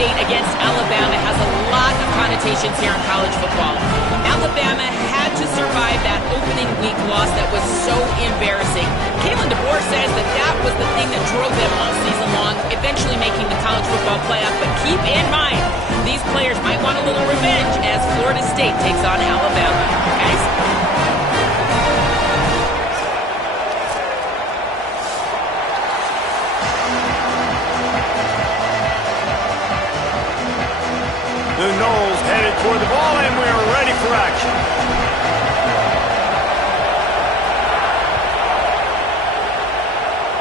State against Alabama has a lot of connotations here in college football. Alabama had to survive that opening week loss that was so embarrassing. Kalen DeBoer says that was the thing that drove them all season long, eventually making the college football playoff. But keep in mind, these players might want a little revenge as Florida State takes on Alabama. Guys? The Noles headed toward the ball, and we are ready for action.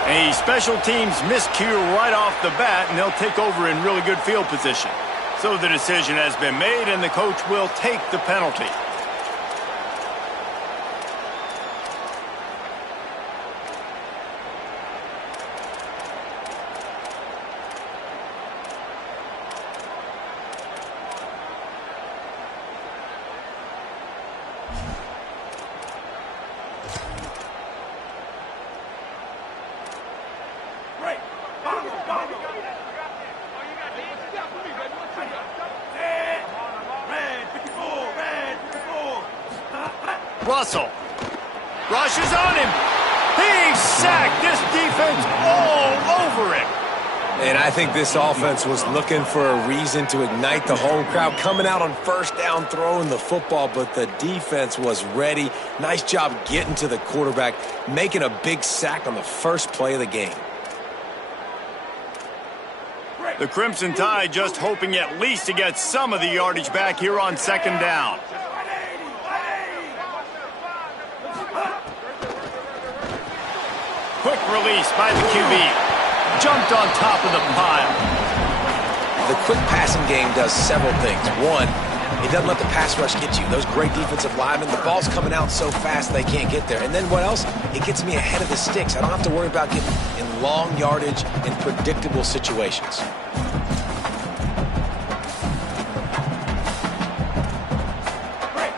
A special teams miscue right off the bat, and they'll take over in really good field position. So the decision has been made, and the coach will take the penalty. Russell rushes on him. He's sacked. This defense all over him. And I think this offense was looking for a reason to ignite the home crowd, coming out on first down, throwing the football, but the defense was ready. Nice job getting to the quarterback, making a big sack on the first play of the game. The Crimson Tide just hoping at least to get some of the yardage back here on second down. Quick release by the QB. Jumped on top of the pile. The quick passing game does several things. One, it doesn't let the pass rush get you. Those great defensive linemen, the ball's coming out so fast they can't get there. And then what else? It gets me ahead of the sticks. I don't have to worry about getting in long yardage in predictable situations.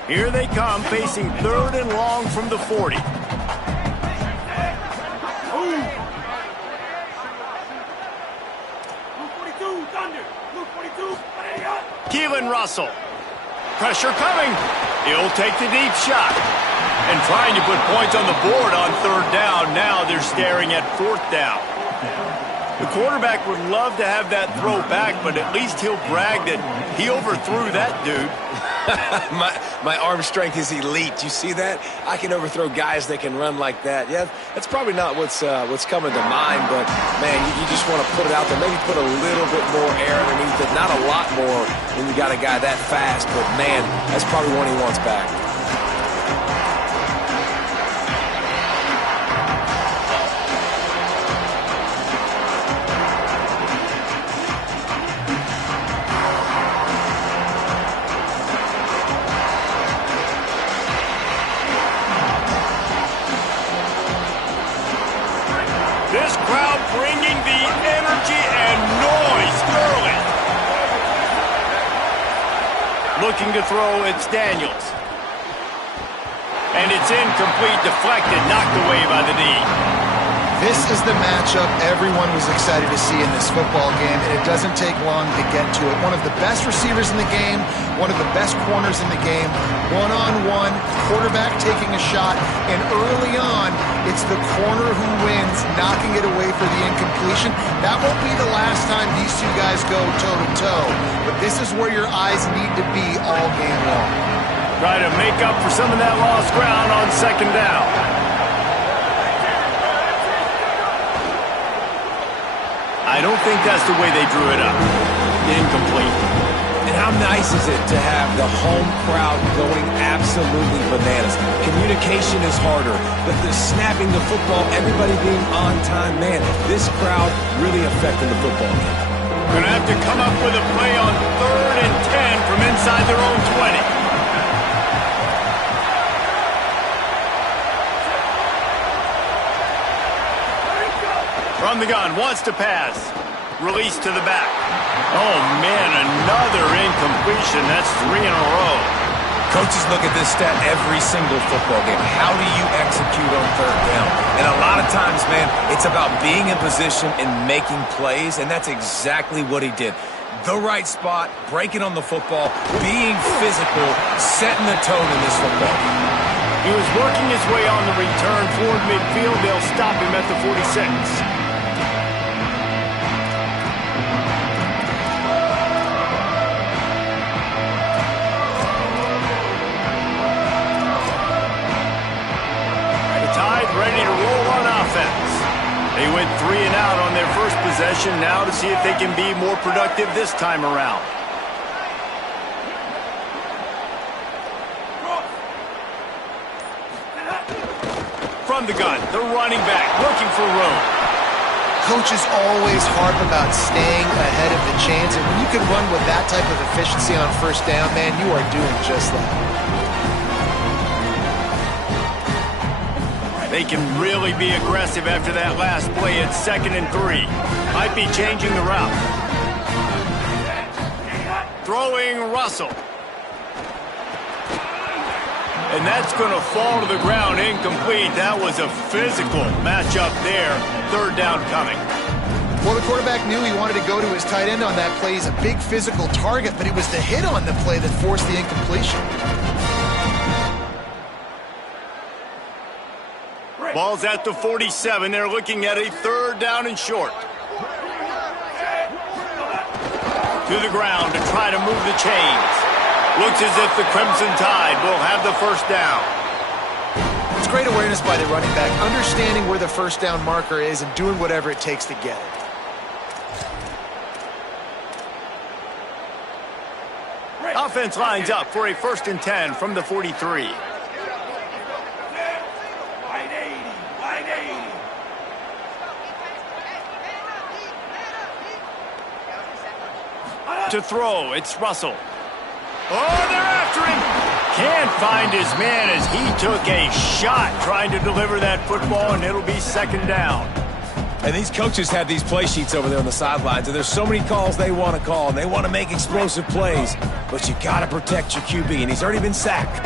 Here they come, facing third and long from the 40. Keelan Russell. Pressure coming. He'll take the deep shot. And trying to put points on the board on third down. Now they're staring at fourth down. The quarterback would love to have that throw back, but at least he'll brag that he overthrew that dude. my arm strength is elite. You see that? I can overthrow guys that can run like that. Yeah, that's probably not what's coming to mind, but, man, you just want to put it out there. Maybe put a little bit more air underneath it. Not a lot more when you got a guy that fast, but, man, that's probably one he wants back. This crowd bringing the energy and noise early. Looking to throw, it's Daniels. And it's incomplete, deflected, knocked away by the knee. This is the matchup everyone was excited to see in this football game, and it doesn't take long to get to it. One of the best receivers in the game, one of the best corners in the game, one-on-one, quarterback taking a shot, and early on, it's the corner who wins, knocking it away for the incompletion. That won't be the last time these two guys go toe-to-toe, but this is where your eyes need to be all game long. Try to make up for some of that lost ground on second down. I don't think that's the way they drew it up. Incomplete. And how nice is it to have the home crowd going absolutely bananas? Communication is harder, but the snapping the football, everybody being on time, man, this crowd really affecting the football game. Gonna have to come up with a play on 3rd and 10 from inside their own 20. From the gun, wants to pass. Release to the back. Oh, man, another incompletion. That's 3 in a row. Coaches look at this stat every single football game. How do you execute on third down? And a lot of times, man, it's about being in position and making plays, and that's exactly what he did. the right spot, breaking on the football, being physical, setting the tone in this football game. He was working his way on the return toward midfield. They'll stop him at the 46. Ready to roll on offense. They went 3 and out on their first possession. Now to see if they can be more productive this time around. From the gun, the running back looking for room. Coaches always harp about staying ahead of the chains, and when you can run with that type of efficiency on first down, man, you are doing just that. They can really be aggressive after that last play at 2nd and 3. Might be changing the route. Throwing Russell. And that's going to fall to the ground incomplete. That was a physical matchup there. 3rd down coming. Well, the quarterback knew he wanted to go to his tight end on that play. He's a big physical target, but it was the hit on the play that forced the incompletion. Ball's at the 47. They're looking at a 3rd down and short. To the ground to try to move the chains. Looks as if the Crimson Tide will have the first down. It's great awareness by the running back, understanding where the first down marker is and doing whatever it takes to get it. Offense lines up for a 1st and 10 from the 43. To throw, it's Russell. Oh, they're after him. Can't find his man as he took a shot trying to deliver that football, and it'll be 2nd down. And these coaches have these play sheets over there on the sidelines, and there's so many calls they want to call, and they want to make explosive plays. But you got to protect your QB, and he's already been sacked.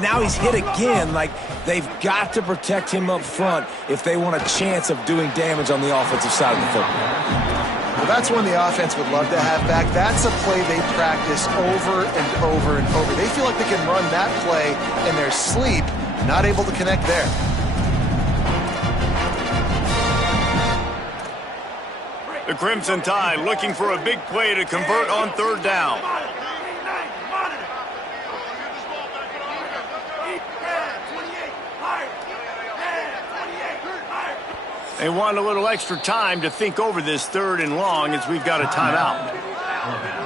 Now he's hit again. Like, they've got to protect him up front if they want a chance of doing damage on the offensive side of the football. Well, that's one the offense would love to have back. That's a play they practice over and over and over. They feel like they can run that play in their sleep, not able to connect there. The Crimson Tide looking for a big play to convert on 3rd down. They want a little extra time to think over this 3rd and long as we've got a timeout.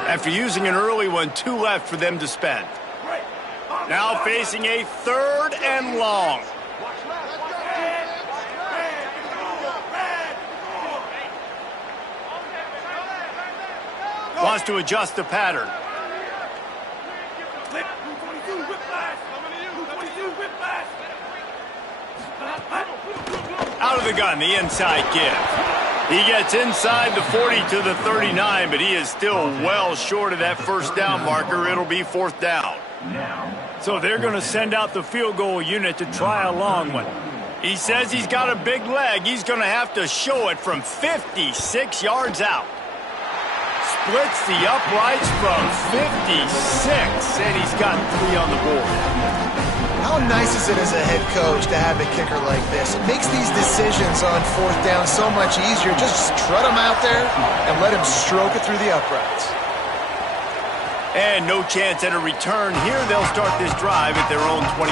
After using an early one, 2 left for them to spend. Now facing a 3rd and long. Wants to adjust the pattern. Out of the gun, the inside give. He gets inside the 40 to the 39, but he is still well short of that first down marker. It'll be 4th down. So they're going to send out the field goal unit to try a long one. He says he's got a big leg. He's going to have to show it from 56 yards out. Splits the uprights from 56, and he's got 3 on the board. How nice is it as a head coach to have a kicker like this? It makes these decisions on 4th down so much easier. Just trot him out there and let him stroke it through the uprights. And no chance at a return here. They'll start this drive at their own 25.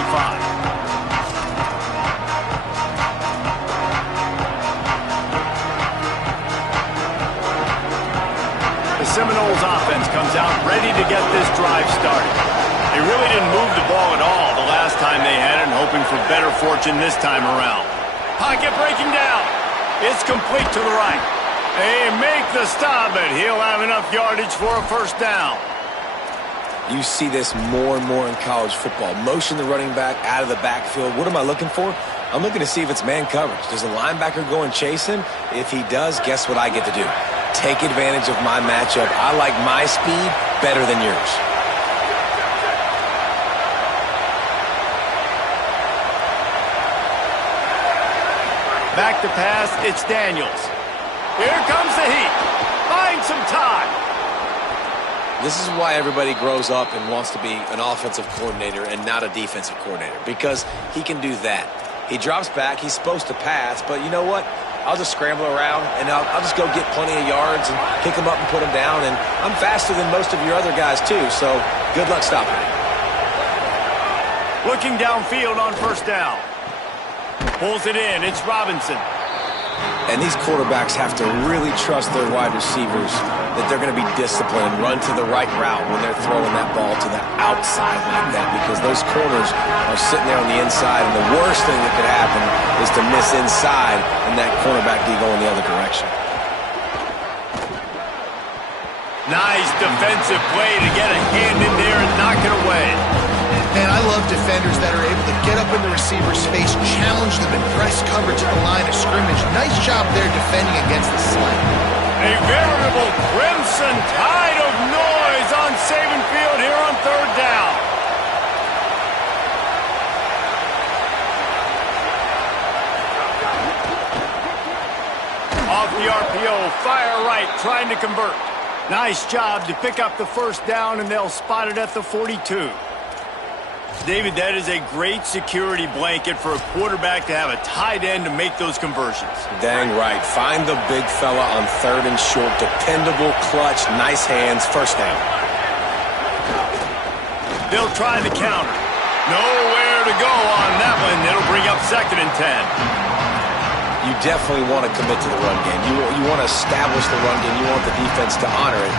The Seminoles offense comes out ready to get this drive started. They really didn't move the ball at all the last time they had it, hoping for better fortune this time around. Pocket breaking down. It's complete to the right. They make the stop, but he'll have enough yardage for a 1st down. You see this more and more in college football. Motion the running back out of the backfield. What am I looking for? I'm looking to see if it's man coverage. Does the linebacker go and chase him? If he does, guess what I get to do? Take advantage of my matchup. I like my speed better than yours. Back to pass, it's Daniels. Here comes the heat. Find some time. This is why everybody grows up and wants to be an offensive coordinator and not a defensive coordinator, because he can do that. He drops back. He's supposed to pass, but you know what? I'll just scramble around, and I'll just go get plenty of yards and pick them up and put them down, and I'm faster than most of your other guys too, so good luck stopping me. Looking downfield on first down. Pulls it in. It's Robinson. And these quarterbacks have to really trust their wide receivers that they're going to be disciplined and run to the right route when they're throwing that ball to the outside like that, because those corners are sitting there on the inside, and the worst thing that could happen is to miss inside and that cornerback be going the other direction. Nice defensive play to get a hand in there and knock it away. Man, I love defenders that are able to get up in the receiver's face, challenge them, and press coverage at the line of scrimmage. Nice job there defending against the slant. A veritable crimson tide of noise on Saban Field here on third down. Off the RPO, fire right, trying to convert. Nice job to pick up the first down, and they'll spot it at the 42. David, that is a great security blanket for a quarterback to have a tight end to make those conversions. Dang right. Find the big fella on third and short. Dependable, clutch, nice hands, first down. They'll try the counter. Nowhere to go on that one. It'll bring up 2nd and 10. You definitely want to commit to the run game. You want to establish the run game. You want the defense to honor it.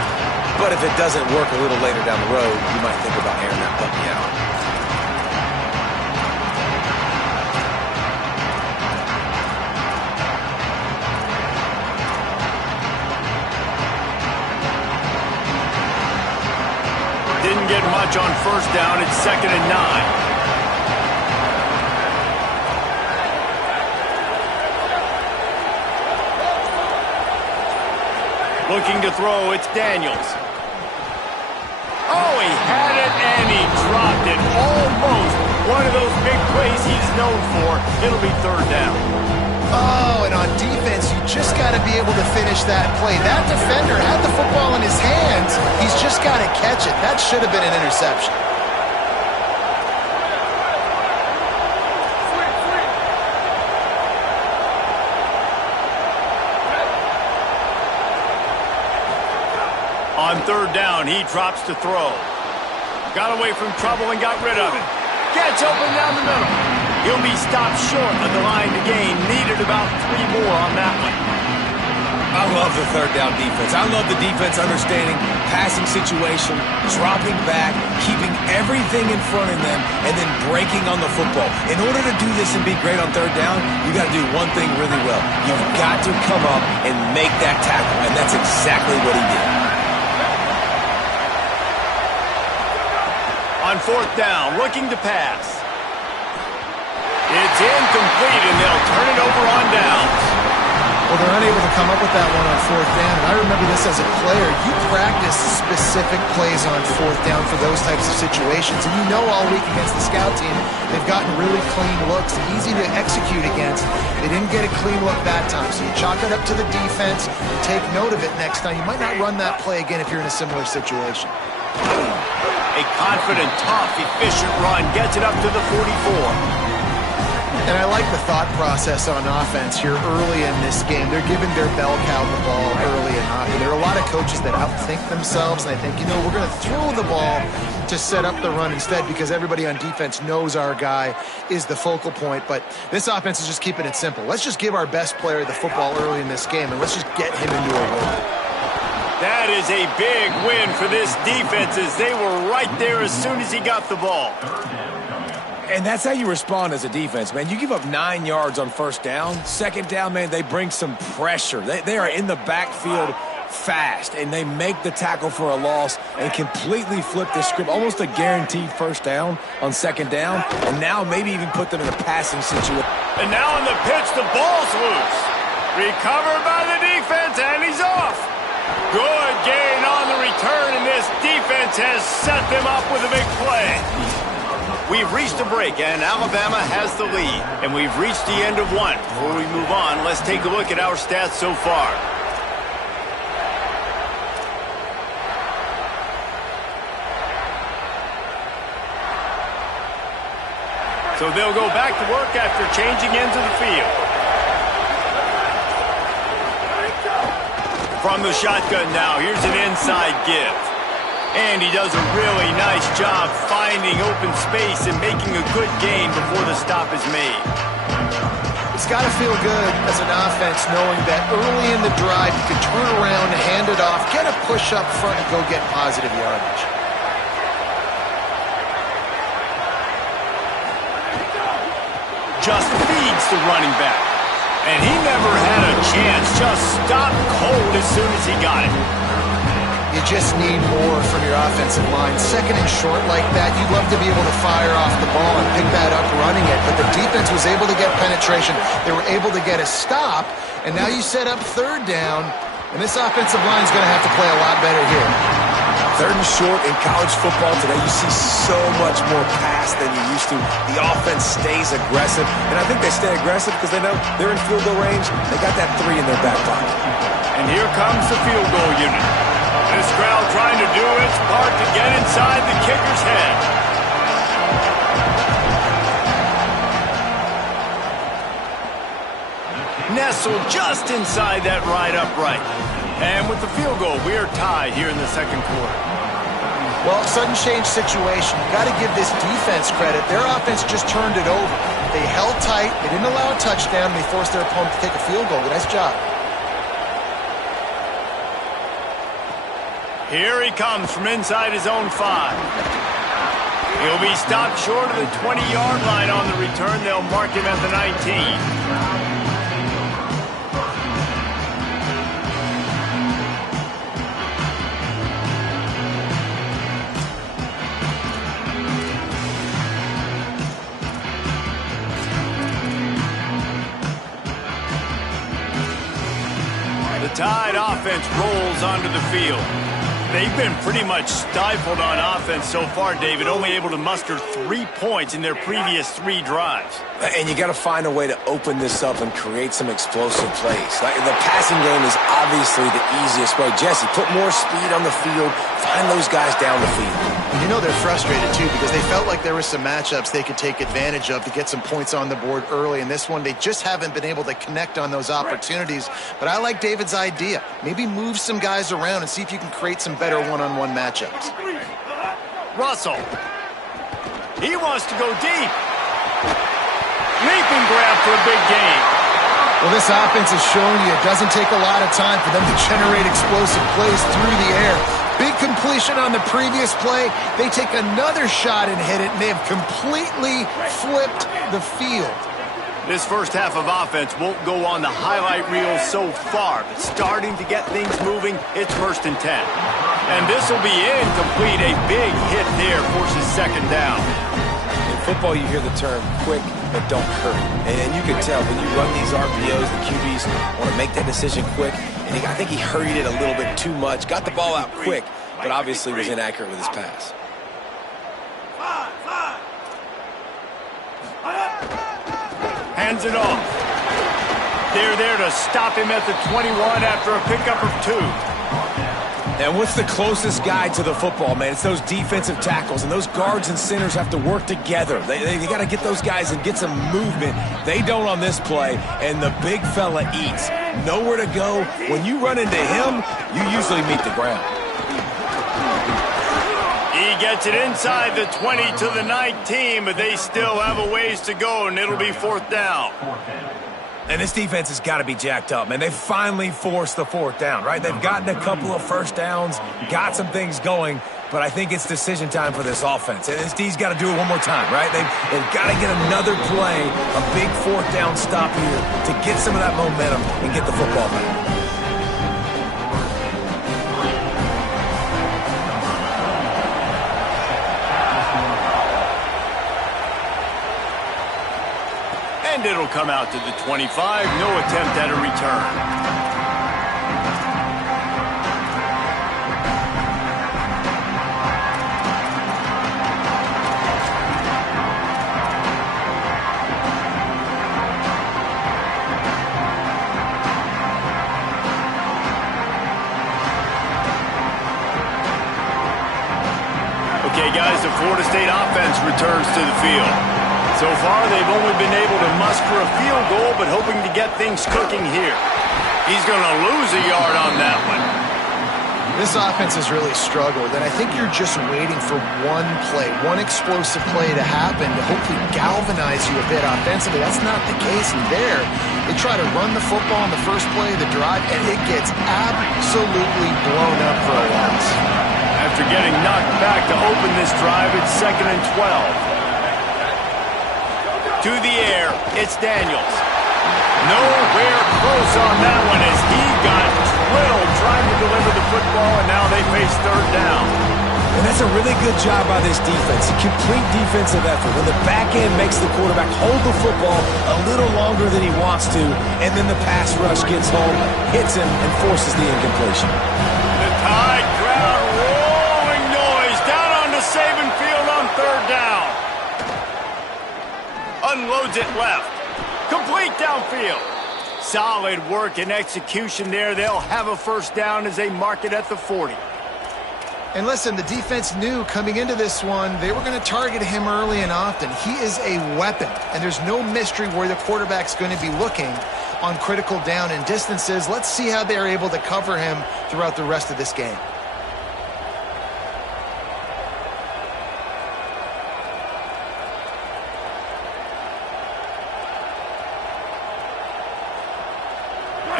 But if it doesn't work a little later down the road, you might think about airing that puppy out. Didn't get much on first down. It's 2nd and 9. Looking to throw, it's Daniels. Oh, he had it and he dropped it. Almost one of those big plays he's known for. It'll be third down. Oh, and on defense, you just got to be able to finish that play. That defender had the football in his hands. He's just got to catch it. That should have been an interception. On third down, he drops to throw. Got away from trouble and got rid of it. Gets open down the middle. He'll be stopped short of the line to gain. Needed about 3 more on that one. I love the third down defense. I love the defense understanding passing situation, dropping back, keeping everything in front of them, and then breaking on the football. In order to do this and be great on third down, you got to do one thing really well. You've got to come up and make that tackle, and that's exactly what he did. On fourth down, looking to pass. It's incomplete, and they'll turn it over on downs. Well, they're unable to come up with that one on fourth down, and I remember this as a player. You practice specific plays on fourth down for those types of situations, and you know all week against the scout team, they've gotten really clean looks, easy to execute against. They didn't get a clean look that time, so you chalk it up to the defense, take note of it next time. You might not run that play again if you're in a similar situation. A confident, tough, efficient run gets it up to the 44. And I like the thought process on offense here early in this game. They're giving their bell cow the ball early enough. And there are a lot of coaches that outthink themselves, and they think, you know, we're going to throw the ball to set up the run instead because everybody on defense knows our guy is the focal point. But this offense is just keeping it simple. Let's just give our best player the football early in this game, and let's just get him into a rhythm. That is a big win for this defense as they were right there as soon as he got the ball. And that's how you respond as a defense, man. You give up 9 yards on first down. Second down, man, they bring some pressure. They are in the backfield fast, and they make the tackle for a loss and completely flip the script. Almost a guaranteed first down on second down, and now maybe even put them in a passing situation. And now on the pitch, the ball's loose. Recovered by the defense, and he's off. Good gain on the return, and this defense has set them up with a big play. We've reached a break, and Alabama has the lead. And we've reached the end of one. Before we move on, let's take a look at our stats so far. So they'll go back to work after changing into the field. From the shotgun now, here's an inside give. And he does a really nice job finding open space and making a good gain before the stop is made. It's got to feel good as an offense knowing that early in the drive you can turn around, hand it off, get a push up front, and go get positive yardage. Just feeds the running back. And he never had a chance. Just stopped cold as soon as he got it. You just need more from your offensive line. Second and short like that, you'd love to be able to fire off the ball and pick that up running it. But the defense was able to get penetration. They were able to get a stop. And now you set up third down. And this offensive line is going to have to play a lot better here. Third and short in college football today, you see so much more pass than you used to. The offense stays aggressive, and I think they stay aggressive because they know they're in field goal range. They got that 3 in their back pocket. And here comes the field goal unit. This crowd trying to do its part to get inside the kicker's head. Nestled just inside that right upright. And with the field goal, we are tied here in the second quarter. Well, sudden change situation. You got to give this defense credit. Their offense just turned it over. They held tight. They didn't allow a touchdown. They forced their opponent to take a field goal. Nice job. Here he comes from inside his own 5. He'll be stopped short of the 20-yard line on the return. They'll mark him at the 19. The Tide offense rolls onto the field. They've been pretty much stifled on offense so far, David, only able to muster 3 points in their previous 3 drives. And you got to find a way to open this up and create some explosive plays. Like the passing game is obviously the easiest way. Jesse, put more speed on the field, find those guys down the field. And you know they're frustrated, too, because they felt like there were some matchups they could take advantage of to get some points on the board early. In this one, they just haven't been able to connect on those opportunities. But I like David's idea. Maybe move some guys around and see if you can create some better one-on-one matchups. Russell. He wants to go deep. Leap and grab for a big gain. Well, this offense is showing you it doesn't take a lot of time for them to generate explosive plays through the air. Big completion on the previous play. They take another shot and hit it, and they have completely flipped the field. This first half of offense won't go on the highlight reel so far, but starting to get things moving, it's 1st and 10. And this will be incomplete. A big hit there forces second down. In football, you hear the term quick, but don't hurry. And you can tell when you run these RPOs, the QBs want to make that decision quick. And I think he hurried it a little bit too much, got the ball out quick, but obviously was inaccurate with his pass. Hands it off. They're there to stop him at the 21 after a pickup of 2. And what's the closest guy to the football, man? It's those defensive tackles, and those guards and centers have to work together. They got to get those guys and get some movement. They don't on this play, and the big fella eats. Nowhere to go. When you run into him, you usually meet the ground. He gets it inside the 20 to the 19, but they still have a ways to go, and it'll be 4th down. And this defense has got to be jacked up, man. They finally forced the 4th down, right? They've gotten a couple of first downs, got some things going, but I think it's decision time for this offense. And this D's got to do it one more time, right? They've got to get another play, a big 4th down stop here to get some of that momentum and get the football back. And it'll come out to the 25. No attempt at a return. Okay, guys, the Florida State offense returns to the field. So far, they've only been able to muster a field goal, but hoping to get things cooking here. He's going to lose a yard on that one. This offense has really struggled, and I think you're just waiting for one play, one explosive play to happen to hopefully galvanize you a bit offensively. That's not the case in there. They try to run the football on the first play of the drive, and it gets absolutely blown up for a loss. After getting knocked back to open this drive, it's 2nd and 12. To the air, it's Daniels. Nowhere close on that one as he got drilled trying to deliver the football, and now they face 3rd down. And that's a really good job by this defense, a complete defensive effort. When the back end makes the quarterback hold the football a little longer than he wants to, and then the pass rush gets home, hits him, and forces the incompletion. The Tide crowd rolling noise down onto Saban Field on 3rd down. Unloads it left. Complete downfield. Solid work and execution there. They'll have a 1st down as they mark it at the 40. And listen, the defense knew coming into this one, they were going to target him early and often. He is a weapon, and there's no mystery where the quarterback's going to be looking on critical down and distances. Let's see how they're able to cover him throughout the rest of this game.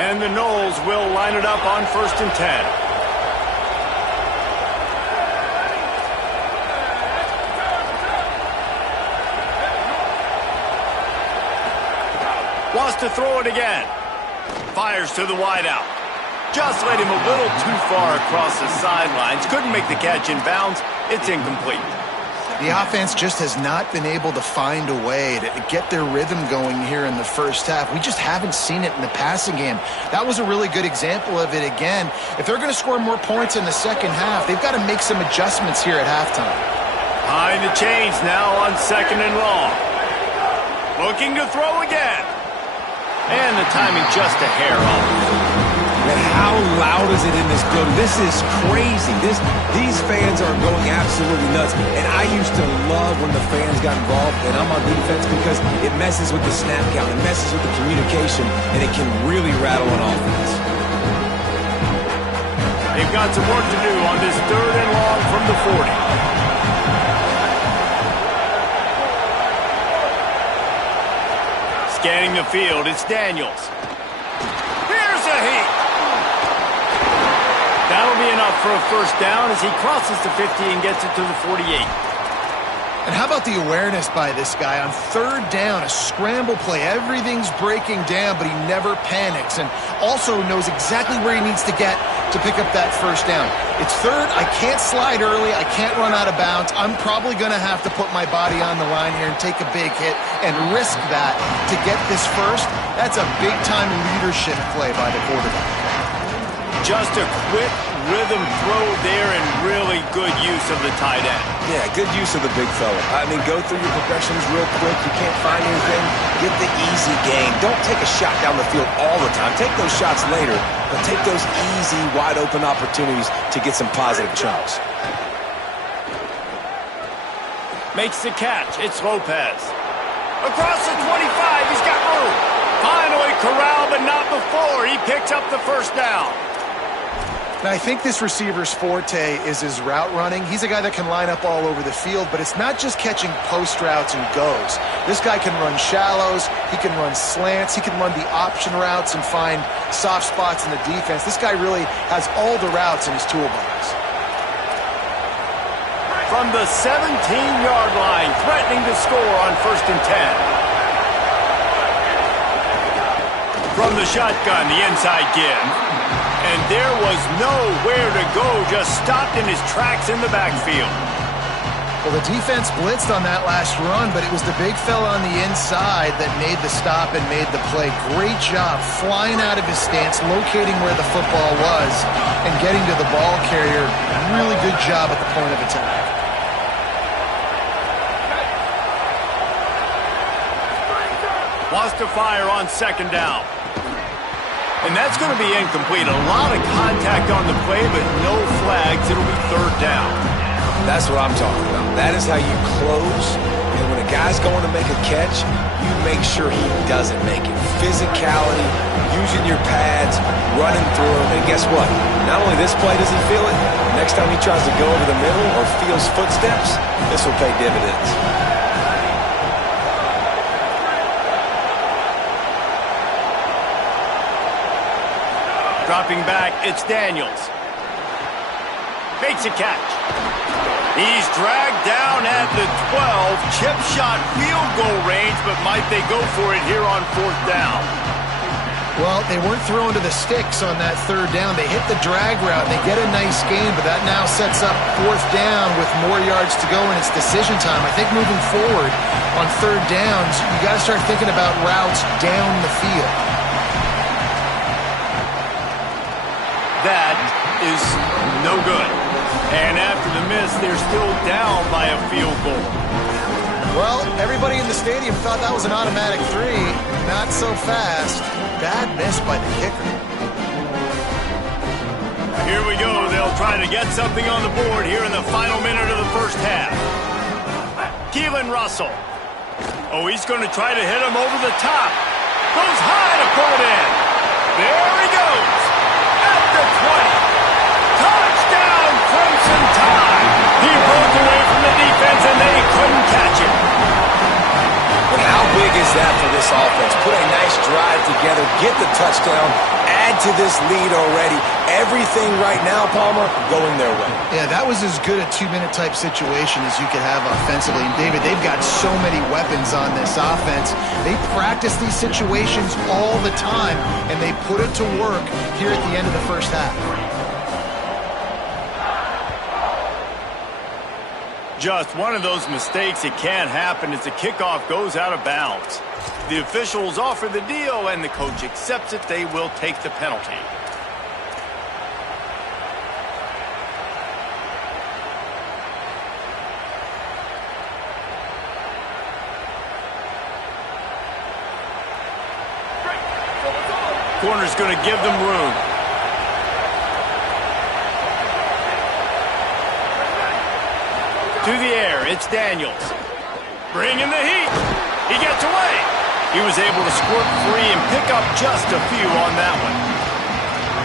And the Noles will line it up on 1st and 10. Wants to throw it again. Fires to the wideout. Just led him a little too far across the sidelines. Couldn't make the catch in bounds. It's incomplete. The offense just has not been able to find a way to get their rhythm going here in the first half. We just haven't seen it in the passing game. That was a really good example of it again. If they're going to score more points in the second half, they've got to make some adjustments here at halftime. Behind the chains now on 2nd and long. Looking to throw again. And the timing just a hair off. And how loud is it in this building? This is crazy. These fans are going absolutely nuts. And I used to love when the fans got involved, and I'm on defense, because it messes with the snap count, it messes with the communication, and it can really rattle an offense. They've got some work to do on this 3rd and long from the 40. Scanning the field, it's Daniels. Here's a heat. That'll be enough for a 1st down as he crosses the 50 and gets it to the 48. And how about the awareness by this guy on 3rd down, a scramble play. Everything's breaking down, but he never panics, and also knows exactly where he needs to get to pick up that 1st down. It's 3rd. I can't slide early. I can't run out of bounds. I'm probably going to have to put my body on the line here and take a big hit and risk that to get this 1st. That's a big-time leadership play by the quarterback. Just a quick rhythm throw there and really good use of the tight end. Yeah, good use of the big fella. I mean, go through your progressions real quick. You can't find anything. Get the easy gain. Don't take a shot down the field all the time. Take those shots later, but take those easy, wide-open opportunities to get some positive chunks. Makes the catch. It's Lopez. Across the 25. He's got room. Finally corralled, but not before. He picks up the 1st down. Now, I think this receiver's forte is his route running. He's a guy that can line up all over the field, but it's not just catching post routes and goes. This guy can run shallows, he can run slants, he can run the option routes and find soft spots in the defense. This guy really has all the routes in his toolbox. From the 17-yard line, threatening to score on 1st and 10. From the shotgun, the inside give. And there was nowhere to go, just stopped in his tracks in the backfield. Well, the defense blitzed on that last run, but it was the big fella on the inside that made the stop and made the play. Great job flying out of his stance, locating where the football was, and getting to the ball carrier. Really good job at the point of attack. Wants to fire on 2nd down. And that's going to be incomplete. A lot of contact on the play, but no flags. It'll be 3rd down. That's what I'm talking about. That is how you close And when a guy's going to make a catch, you make sure he doesn't make it. Physicality, using your pads, running through him. And guess what? Not only this play does he feel it, next time he tries to go over the middle or feels footsteps, this will pay dividends. Dropping back, it's Daniels. Makes a catch. He's dragged down at the 12. Chip shot field goal range, but might they go for it here on 4th down? Well, they weren't throwing to the sticks on that 3rd down. They hit the drag route, and they get a nice gain, but that now sets up 4th down with more yards to go, and it's decision time. I think moving forward on 3rd downs, you got to start thinking about routes down the field. That is no good. And after the miss, they're still down by a field goal. Well, everybody in the stadium thought that was an automatic 3. Not so fast. Bad miss by the kicker. Here we go. They'll try to get something on the board here in the final minute of the first half. Keelan Russell. Oh, he's going to try to hit him over the top. Goes high to pull it in. There he goes. At the 20. Touchdown, Crimson Tide. He broke away from the defense, and they couldn't catch him. But how big is that for this offense? Put a nice drive together, get the touchdown, add to this lead already. Everything right now, Palmer, going their way. Yeah, that was as good a 2-minute type situation as you could have offensively. And David, they've got so many weapons on this offense. They practice these situations all the time, and they put it to work here at the end of the first half. Just one of those mistakes that can't happen as the kickoff goes out of bounds. The officials offer the deal, and the coach accepts it. They will take the penalty. Corner's going to give them room. To the air, it's Daniels. Bringing the heat. He gets away. He was able to squirt free and pick up just a few on that one.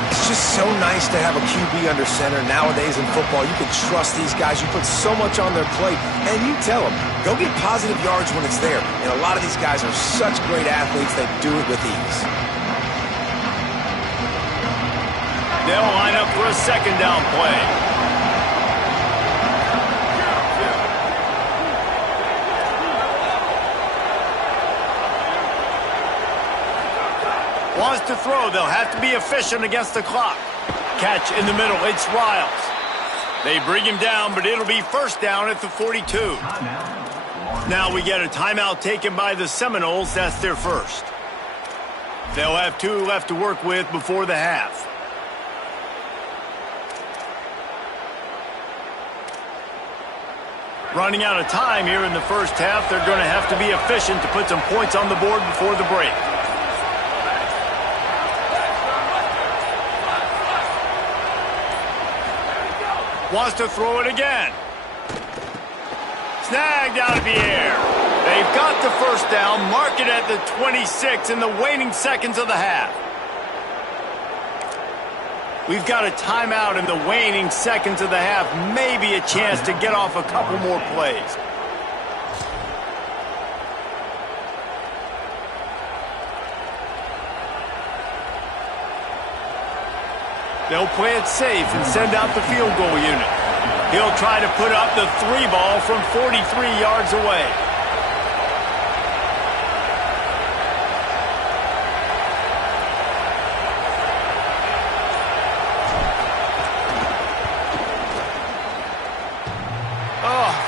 It's just so nice to have a QB under center. Nowadays in football, you can trust these guys. You put so much on their plate, and you tell them, go get positive yards when it's there. And a lot of these guys are such great athletes, they do it with ease. They'll line up for a 2nd down play. Wants to throw. They'll have to be efficient against the clock. Catch in the middle. It's Riles. They bring him down, but it'll be 1st down at the 42. Now we get a timeout taken by the Seminoles. That's their first. They'll have 2 left to work with before the half. Running out of time here in the first half. They're going to have to be efficient to put some points on the board before the break. Wants to throw it again. Snagged out of the air. They've got the 1st down. Mark it at the 26 in the waning seconds of the half. We've got a timeout in the waning seconds of the half. Maybe a chance to get off a couple more plays. They'll play it safe and send out the field goal unit. He'll try to put up the 3 ball from 43 yards away.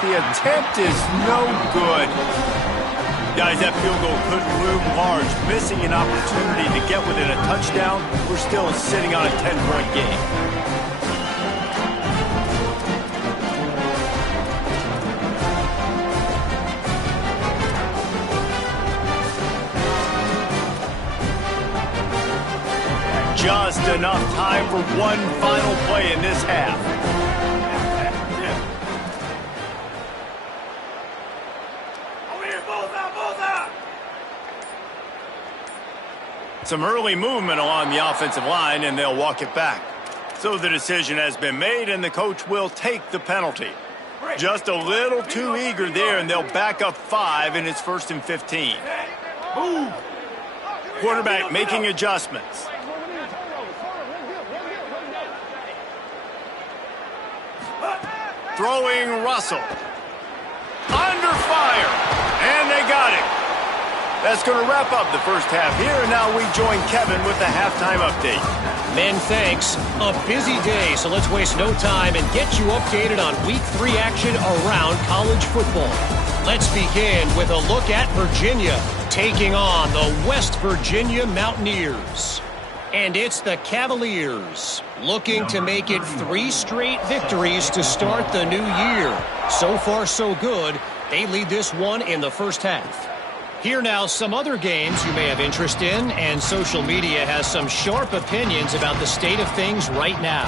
The attempt is no good. Guys, that field goal could loom large. Missing an opportunity to get within a touchdown. We're still sitting on a 10-point game. Just enough time for one final play in this half. Some early movement along the offensive line, and they'll walk it back. So the decision has been made, and the coach will take the penalty. Just a little too eager there, and they'll back up 5, and it's 1st and 15. Quarterback making adjustments. Throwing Russell. Under fire, and they got it. That's going to wrap up the first half here, and now we join Kevin with the halftime update. Men, thanks. A busy day, so let's waste no time and get you updated on Week 3 action around college football. Let's begin with a look at Virginia taking on the West Virginia Mountaineers. And it's the Cavaliers looking to make it 3 straight victories to start the new year. So far, so good. They lead this one in the first half. Here now, some other games you may have interest in, and social media has some sharp opinions about the state of things right now.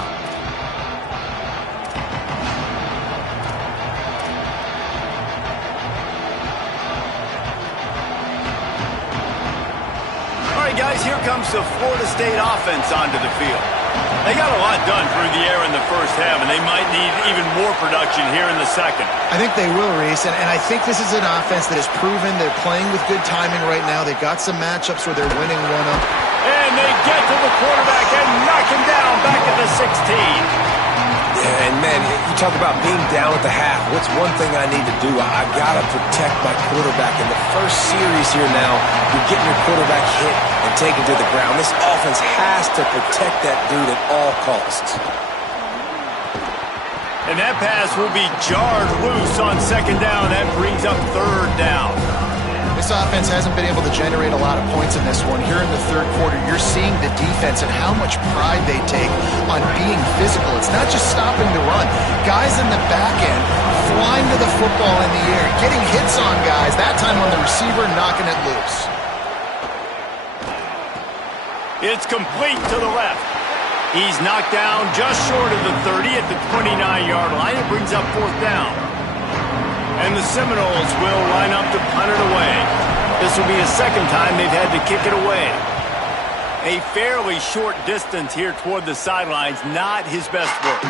All right, guys, here comes the Florida State offense onto the field. They got a lot done through the air in the first half, and they might need even more production here in the second. I think they will, Reese, and I think this is an offense that has proven they're playing with good timing right now. They've got some matchups where they're winning one up. And they get to the quarterback and knock him down back at the 16. Yeah, and man, you talk about being down at the half. What's one thing I need to do? I got to protect my quarterback. In the first series here now, you're getting your quarterback hit and taken to the ground. This offense has to protect that dude at all costs. And that pass will be jarred loose on second down. That brings up third down. This offense hasn't been able to generate a lot of points in this one. Here in the third quarter, you're seeing the defense and how much pride they take on being physical. It's not just stopping the run. Guys in the back end flying to the football in the air, getting hits on guys, that time on the receiver, knocking it loose. It's complete to the left. He's knocked down just short of the 30 at the 29-yard line. It brings up 4th down. And the Seminoles will line up to punt it away. This will be the second time they've had to kick it away. A fairly short distance here toward the sidelines, not his best work.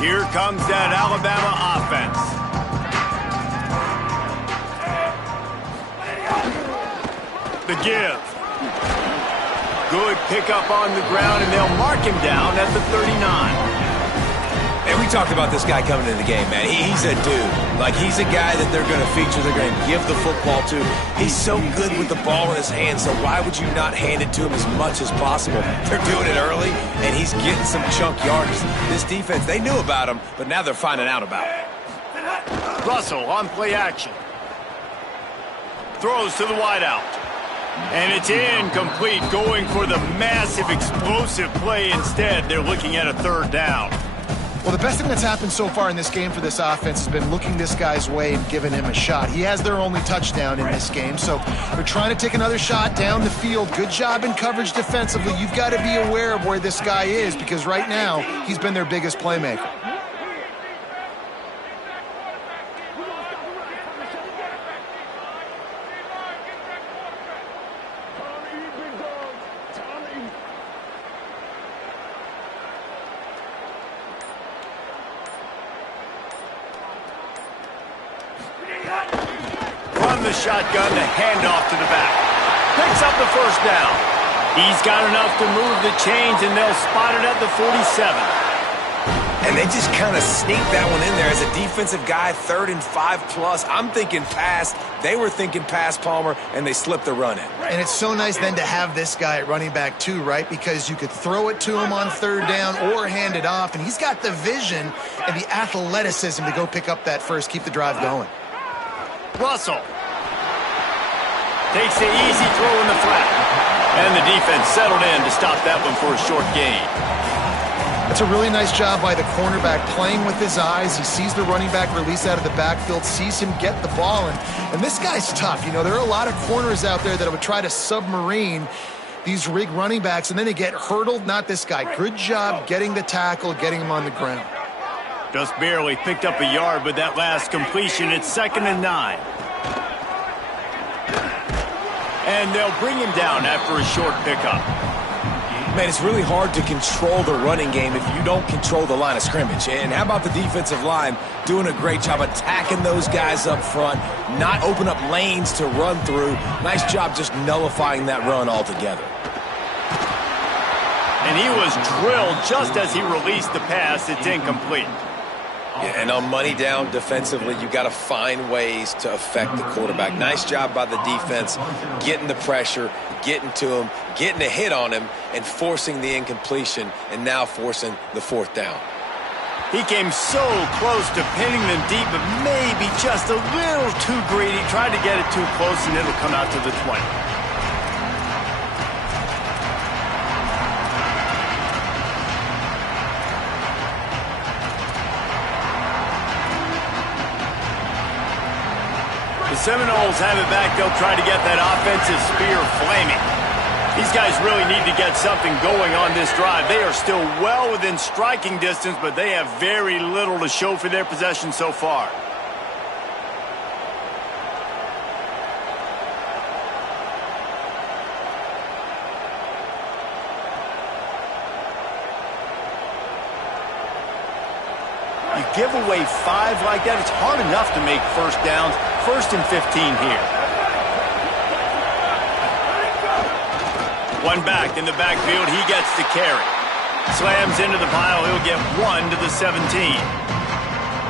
Here comes that Alabama offense. The give. Good pickup on the ground, and they'll mark him down at the 39. And we talked about this guy coming into the game, man. He's a dude. Like, he's a guy that they're going to feature, they're going to give the football to. He's so good with the ball in his hands, so why would you not hand it to him as much as possible? They're doing it early, and he's getting some chunk yardage. This defense, they knew about him, but now they're finding out about it. Russell on play action. Throws to the wideout. And it's incomplete, going for the massive explosive play instead. They're looking at a 3rd down. Well, the best thing that's happened so far in this game for this offense has been looking this guy's way and giving him a shot. He has their only touchdown in this game, so they're trying to take another shot down the field. Good job in coverage defensively. You've got to be aware of where this guy is because right now he's been their biggest playmaker. From the shotgun, the handoff to the back. Picks up the 1st down. He's got enough to move the chains, and they'll spot it at the 47. And they just kind of sneaked that one in there as a defensive guy, 3rd and 5+. I'm thinking pass. They were thinking pass, Palmer, and they slipped the run in. And it's so nice then to have this guy at running back too, right? Because you could throw it to him on 3rd down or hand it off, and he's got the vision and the athleticism to go pick up that first, keep the drive going. Russell takes the easy throw in the flat. And the defense settled in to stop that one for a short gain. That's a really nice job by the cornerback playing with his eyes. He sees the running back release out of the backfield, sees him get the ball, and this guy's tough. You know, there are a lot of corners out there that would try to submarine these rig running backs, and then they get hurdled. Not this guy. Good job getting the tackle, getting him on the ground. Just barely picked up a yard with that last completion. It's 2nd and 9. And they'll bring him down after a short pickup. Man, it's really hard to control the running game if you don't control the line of scrimmage. And how about the defensive line doing a great job attacking those guys up front, not open up lanes to run through. Nice job just nullifying that run altogether. And he was drilled just as he released the pass. It's incomplete. Yeah, and on money down defensively, you got to find ways to affect the quarterback. Nice job by the defense, getting the pressure, getting to him, getting a hit on him, and forcing the incompletion, and now forcing the 4th down. He came so close to pinning them deep, but maybe just a little too greedy. Tried to get it too close, and it'll come out to the 20. The Seminoles have it back. They'll try to get that offensive spear flaming. These guys really need to get something going on this drive. They are still well within striking distance, but they have very little to show for their possession so far. You give away 5 like that, it's hard enough to make first downs. 1st and 15 here. One back in the backfield, he gets the carry. Slams into the pile, he'll get 1 to the 17.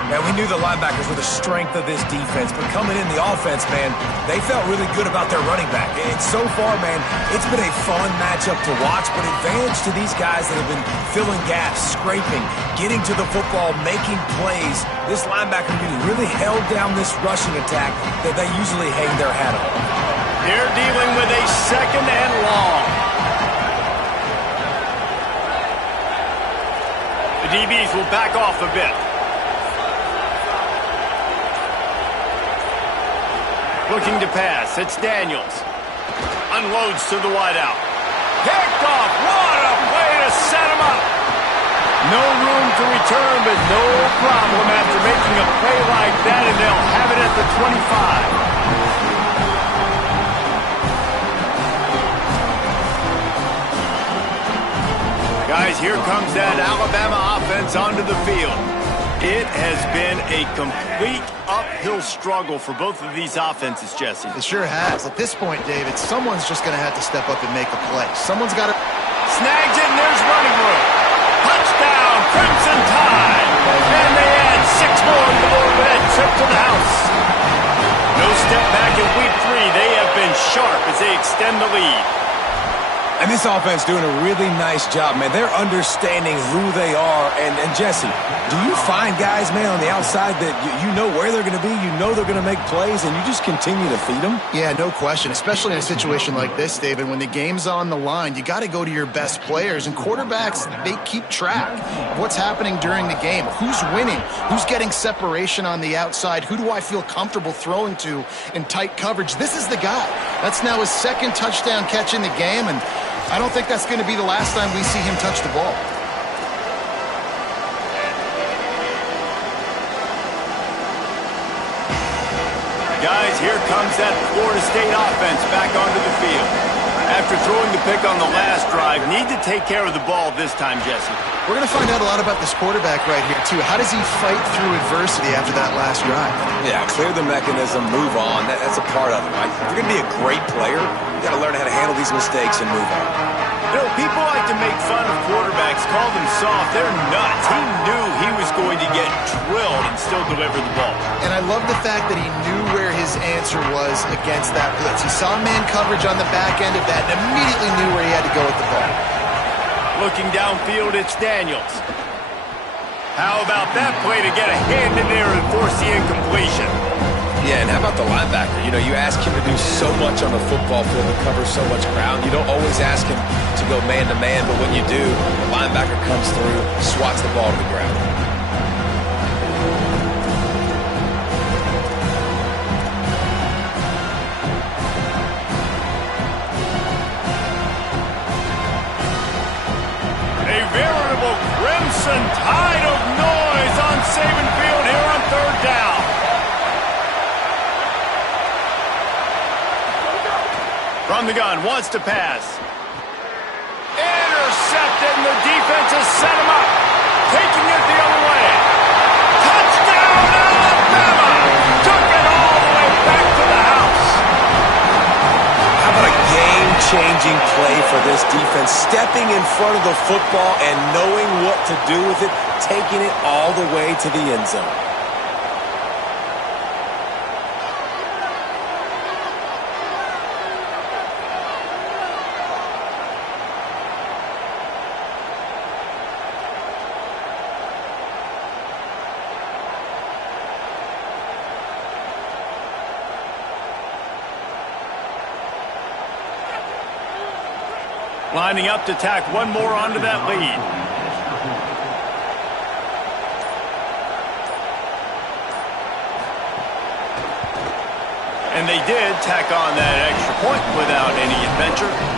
Man, we knew the linebackers were the strength of this defense, but coming in the offense, man, they felt really good about their running back. And so far, man, it's been a fun matchup to watch, but advantage to these guys that have been filling gaps, scraping, getting to the football, making plays. This linebacker really held down this rushing attack that they usually hang their hat on. They're dealing with a 2nd and long. The DBs will back off a bit. Looking to pass. It's Daniels. Unloads to the wideout. Picked off. What a way to set him up. No room to return, but no problem after making a play like that, and they'll have it at the 25. Guys, here comes that Alabama offense onto the field. It has been a complete uphill struggle for both of these offenses, Jesse. It sure has. At this point, David, someone's just going to have to step up and make a play. Someone's got to... Snags it, and there's running room. Touchdown, Crimson Tide. And they add 6 more to the board with that trip to the house. No step back in week 3. They have been sharp as they extend the lead. And this offense doing a really nice job, man. They're understanding who they are. And Jesse, do you find guys, man, on the outside that you know where they're going to be, you know they're going to make plays, and you just continue to feed them? Yeah, no question, especially in a situation like this, David. When the game's on the line, you got to go to your best players. And quarterbacks, they keep track of what's happening during the game. Who's winning? Who's getting separation on the outside? Who do I feel comfortable throwing to in tight coverage? This is the guy. That's now his 2nd touchdown catch in the game, and I don't think that's going to be the last time we see him touch the ball. Guys, here comes that Florida State offense back onto the field. After throwing the pick on the last drive, need to take care of the ball this time, Jesse. We're going to find out a lot about this quarterback right here, too. How does he fight through adversity after that last drive? Yeah, clear the mechanism, move on. That's a part of it, right? If you're going to be a great player, you got to learn how to handle these mistakes and move on. You know, people like to make fun of quarterbacks, call them soft. They're nuts. He knew he was going to get drilled and still deliver the ball. And I love the fact that he knew where his answer was against that blitz. He saw man coverage on the back end of that and immediately knew where he had to go with the ball. Looking downfield, it's Daniels. How about that play to get a hand in there and force the incompletion? Yeah, and how about the linebacker? You know, you ask him to do so much on the football field and cover so much ground. You don't always ask him to go man-to-man, but when you do, the linebacker comes through, swats the ball to the ground. from the gun, wants to pass. Intercepted, and the defense has set him up. Taking it the other way. Touchdown, Alabama! Took it all the way back to the house. How about a game-changing play for this defense? Stepping in front of the football and knowing what to do with it, taking it all the way to the end zone. Lining up to tack one more onto that lead. And they did tack on that extra point without any adventure.